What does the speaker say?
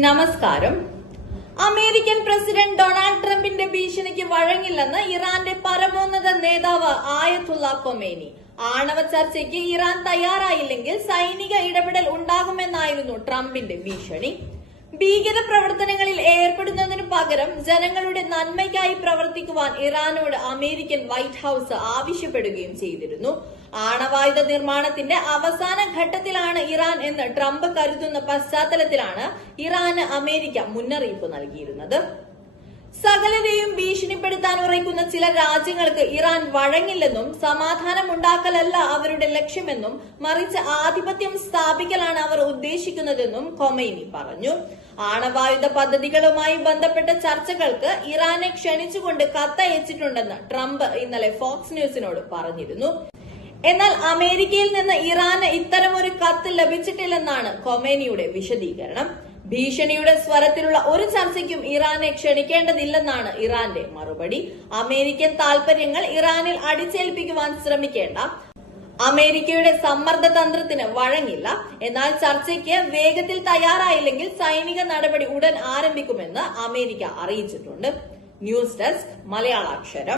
നമസ്കാരം. American president Donald ട്രംപിന്റെ ഭീഷണിക്ക് വഴങ്ങില്ലെന്ന് ഇറാന്റെ പരമോന്നത നേതാവ് ആയത്തുള്ള ഖൊമേനി. ആണവ ചർച്ചയ്ക്ക് ഇറാൻ തയ്യാറായില്ലെങ്കിൽ സൈനിക ഇടപെടൽ ഉണ്ടാകുമെന്നായിരുന്നു ട്രംപിന്റെ ഭീഷണി. ഭീകര പ്രവർത്തനങ്ങളിൽ ഏർപ്പെടുന്നതിനു പകരം ജനങ്ങളുടെ നന്മയ്ക്കായി പ്രവർത്തിക്കുവാൻ ഇറാനോട് അമേരിക്കൻ വൈറ്റ് ഹൌസ് ആവശ്യപ്പെടുകയും ചെയ്തിരുന്നു. ആണവായുധ നിർമ്മാണത്തിന്റെ അവസാന ഘട്ടത്തിലാണ് ഇറാൻ എന്ന് ട്രംപ് കരുതുന്ന പശ്ചാത്തലത്തിലാണ് ഇറാന് അമേരിക്ക മുന്നറിയിപ്പ് നൽകിയിരുന്നത്. സകലരെയും ഭീഷണിപ്പെടുത്താൻ ഉറയ്ക്കുന്ന ചില രാജ്യങ്ങൾക്ക് ഇറാൻ വഴങ്ങില്ലെന്നും സമാധാനമുണ്ടാക്കലല്ല അവരുടെ ലക്ഷ്യമെന്നും മറിച്ച് ആധിപത്യം സ്ഥാപിക്കലാണ് അവർ ഉദ്ദേശിക്കുന്നതെന്നും ഖൊമേനി പറഞ്ഞു. ആണവായുധ പദ്ധതികളുമായി ബന്ധപ്പെട്ട ചർച്ചകൾക്ക് ഇറാനെ ക്ഷണിച്ചുകൊണ്ട് കത്തയച്ചിട്ടുണ്ടെന്ന് ട്രംപ് ഇന്നലെ ഫോക്സ് ന്യൂസിനോട് പറഞ്ഞിരുന്നു. എന്നാൽ അമേരിക്കയിൽ നിന്ന് ഇറാന് ഇത്തരമൊരു കത്ത് ലഭിച്ചിട്ടില്ലെന്നാണ് ഖൊമേനിയുടെ വിശദീകരണം. ഭീഷണിയുടെ സ്വരത്തിലുള്ള ഒരു ചർച്ചയ്ക്കും ഇറാനെ ക്ഷണിക്കേണ്ടതില്ലെന്നാണ് ഇറാന്റെ മറുപടി. അമേരിക്കൻ താൽപര്യങ്ങൾ ഇറാനിൽ അടിച്ചേൽപ്പിക്കുവാൻ ശ്രമിക്കേണ്ട. അമേരിക്കയുടെ സമ്മർദ്ദ തന്ത്രത്തിന് വഴങ്ങില്ല. എന്നാൽ ചർച്ചയ്ക്ക് വേഗത്തിൽ തയ്യാറായില്ലെങ്കിൽ സൈനിക നടപടി ഉടൻ ആരംഭിക്കുമെന്ന് അമേരിക്ക അറിയിച്ചിട്ടുണ്ട്. News desk മലയാളാക്ഷരം.